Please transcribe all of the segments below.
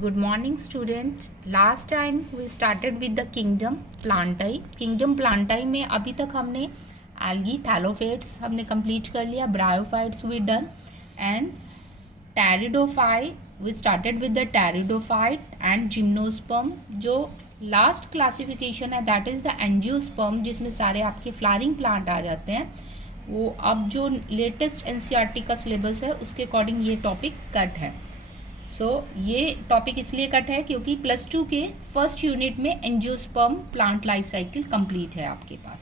Good morning student. Last time we started with the kingdom plantae. Kingdom plantae में अभी तक हमने algae, thallophates हमने complete कर लिया, bryophytes we done and pteridophyte we started with the pteridophyte and gymnosperm. जो last classification है that is the angiosperm जिसमें सारे आपके flowering plant आ जाते हैं. वो अब जो latest NCERT का syllabus है उसके according ये topic cut है. ये टॉपिक इसलिए कट है क्योंकि +2 के फर्स्ट यूनिट में angiosperm plant life cycle complete है आपके पास.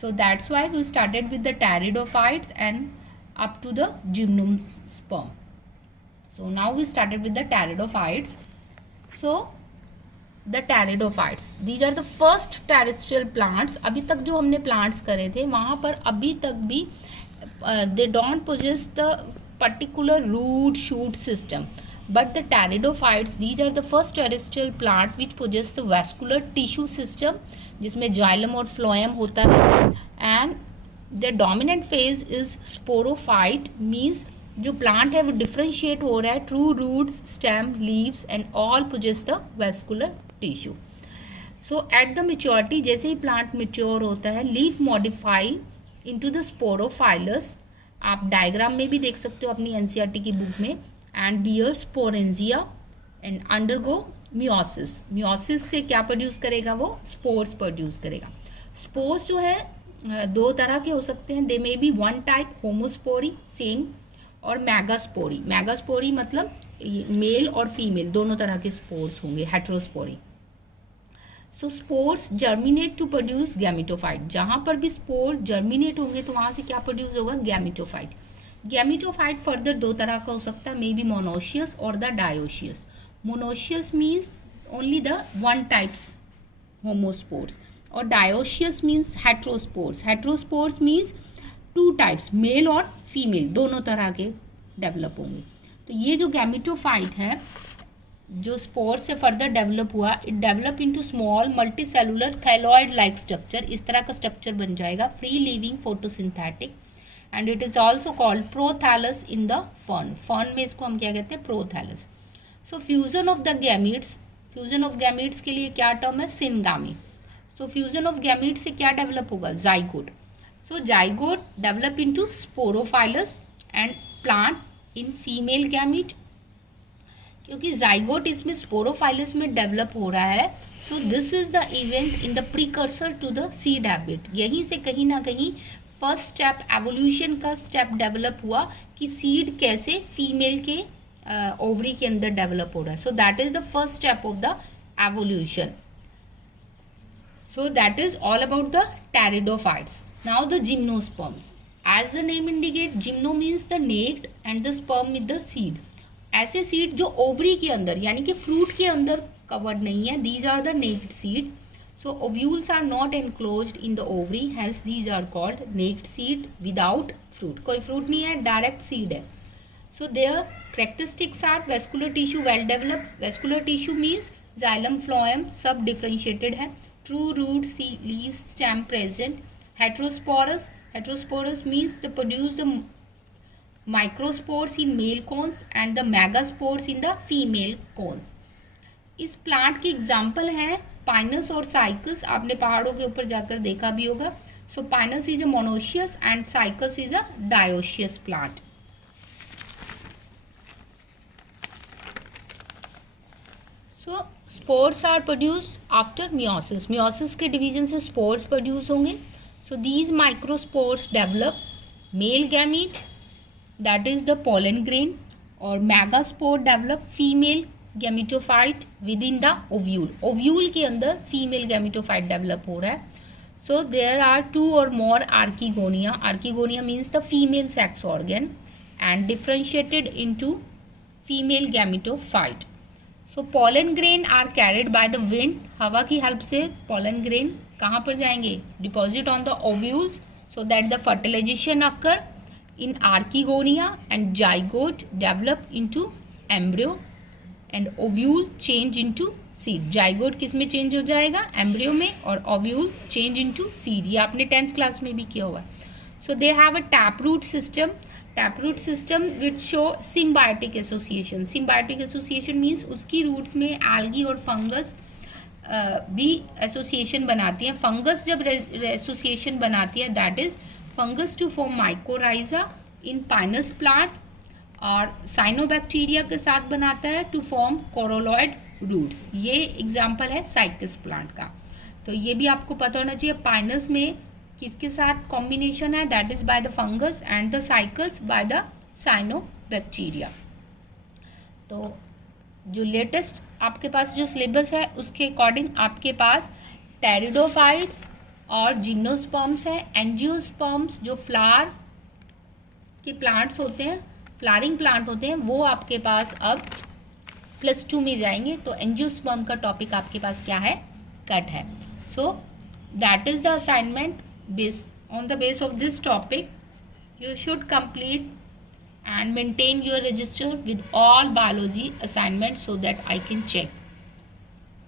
So that's why we started with the pteridophytes and up to the gymnosperm. So now we started with the pteridophytes. So the pteridophytes these are the first terrestrial plants. अभी तक जो हमने plants करे थे वहाँ पर अभी तक भी they don't possess the particular root shoot system. But the pteridophytes, these are the first terrestrial plant which possess the vascular tissue system, जिसमें जाइलम और फ्लोएम होता है. And the dominant phase is sporophyte, means जो plant है वो differentiate हो रहा है through roots, stem, leaves and all possess the vascular tissue. So at the maturity, जैसे ही प्लांट मेच्योर होता है, leaf modify into the sporophyllus. आप डायग्राम में भी देख सकते हो अपनी NCERT की बुक में. And bear sporangia and undergo meiosis. meiosis से क्या प्रोड्यूस करेगा? वो स्पोर्स प्रोड्यूस करेगा. स्पोर्स जो है दो तरह के हो सकते हैं. They may be one type homospory same और मैगास्पोरी. मैगास्पोरी मतलब मेल और फीमेल दोनों तरह के स्पोर्स होंगे. Heterospory. So spores germinate to produce gametophyte. जहाँ पर भी स्पोर जर्मिनेट होंगे तो वहाँ से क्या प्रोड्यूस होगा? गैमेटोफाइट. गैमेटोफाइट फर्दर दो तरह का हो सकता है, मे बी मोनोशियस और the dioecious. Monoecious means only the one types homospores और dioecious means heterospores. Heterospores means two types, male और फीमेल दोनों तरह के डेवलप होंगे. तो ये जो गैमेटोफाइट है जो स्पोर से फर्दर डेवलप हुआ, it develop into small multicellular thalloid like structure. इस तरह का स्ट्रक्चर बन जाएगा, free living photosynthetic. And it is also called prothallus in the fern. Fern में इसको हम क्या कहते हैं? Prothallus. So fusion of the gametes. Fusion of gametes के लिए क्या टर्म है? Syngamy. So fusion of gametes से क्या डेवलप होगा? Zygote. So zygote develop into sporophylls and plant in female gamete. क्योंकि जाइगोट इसमें स्पोरोफाइलस में डेवलप हो रहा है. So this is the event in the precursor to the seed habit. यहीं से कहीं ना कहीं फर्स्ट स्टेप एवोल्यूशन का स्टेप डेवलप हुआ कि सीड कैसे फीमेल के ओवरी के अंदर डेवलप हो रहा है. So that is the first step of the evolution. So that is all about the pteridophytes. Now the gymnosperms. As the name indicate, gymno means the naked and the sperm with the seed. ऐसे seed जो ovary के अंदर यानी कि fruit के अंदर covered नहीं है, these are the naked seed. So ovules are not enclosed in the ovary, hence these are called naked seed without fruit. कोई fruit नहीं है, direct seed है. So their characteristics are vascular tissue well developed. Vascular tissue means xylem, phloem सब differentiated है. True roots, leaves, stem present. Heterosporous. Heterosporous means they produce the microspores in male cones and the megaspores in the female cones. इस plant की example है Pinus और Cycas. आपने पहाड़ों के ऊपर जाकर देखा भी होगा. So Pinus is a monoecious and Cycas is a dioecious plant. So spores are produce after meiosis. Meiosis के डिवीजन से स्पोर्स प्रोड्यूस होंगे. So these microspores develop male gamete that is the pollen grain और megaspore develop female gametophyte within the ovule. Ovule के अंदर female gametophyte develop हो रहा है. So there are two or more archegonia. Archegonia means the female sex organ and differentiated into female gametophyte. So pollen grain are carried by the wind. हवा की help से pollen grain कहाँ पर जाएंगे? Deposit on the ovules so that the fertilization occur in archegonia and zygote develop into embryo and ovule change into seed. जाइगोट किस में change हो जाएगा? एम्ब्रियो में. और ओव्यूल चेंज इनटू सीड. ये आपने 10th क्लास में भी किया हुआ है. So they have a tap root system. Taproot system which show symbiotic association. Symbiotic association means उसकी रूट्स में एल्गी और फंगस भी एसोसिएशन बनाती हैं. फंगस जब एसोसिएशन बनाती है that is fungus to form mycorrhiza in Pinus plant, और साइनोबैक्टीरिया के साथ बनाता है टू फॉर्म कोरोलॉइड रूट्स. ये एग्जाम्पल है साइकस प्लांट का. तो ये भी आपको पता होना चाहिए. पाइनस में किसके साथ कॉम्बिनेशन है, that is by the fungus, and the cycas by the cyanobacteria. तो जो लेटेस्ट आपके पास जो सिलेबस है उसके अकॉर्डिंग आपके पास टेरिडोफाइट्स और जिम्नोस्पर्म्स है. एंजियोस्पर्म्स जो फ्लावर के प्लांट्स होते हैं, फ्लावरिंग प्लांट होते हैं, वो आपके पास अब +2 में जाएंगे. तो एंजियोस्पर्म का टॉपिक आपके पास क्या है, कट है. So that is the assignment. On the base of this topic, you should complete and maintain your register with all biology assignments so that I can check.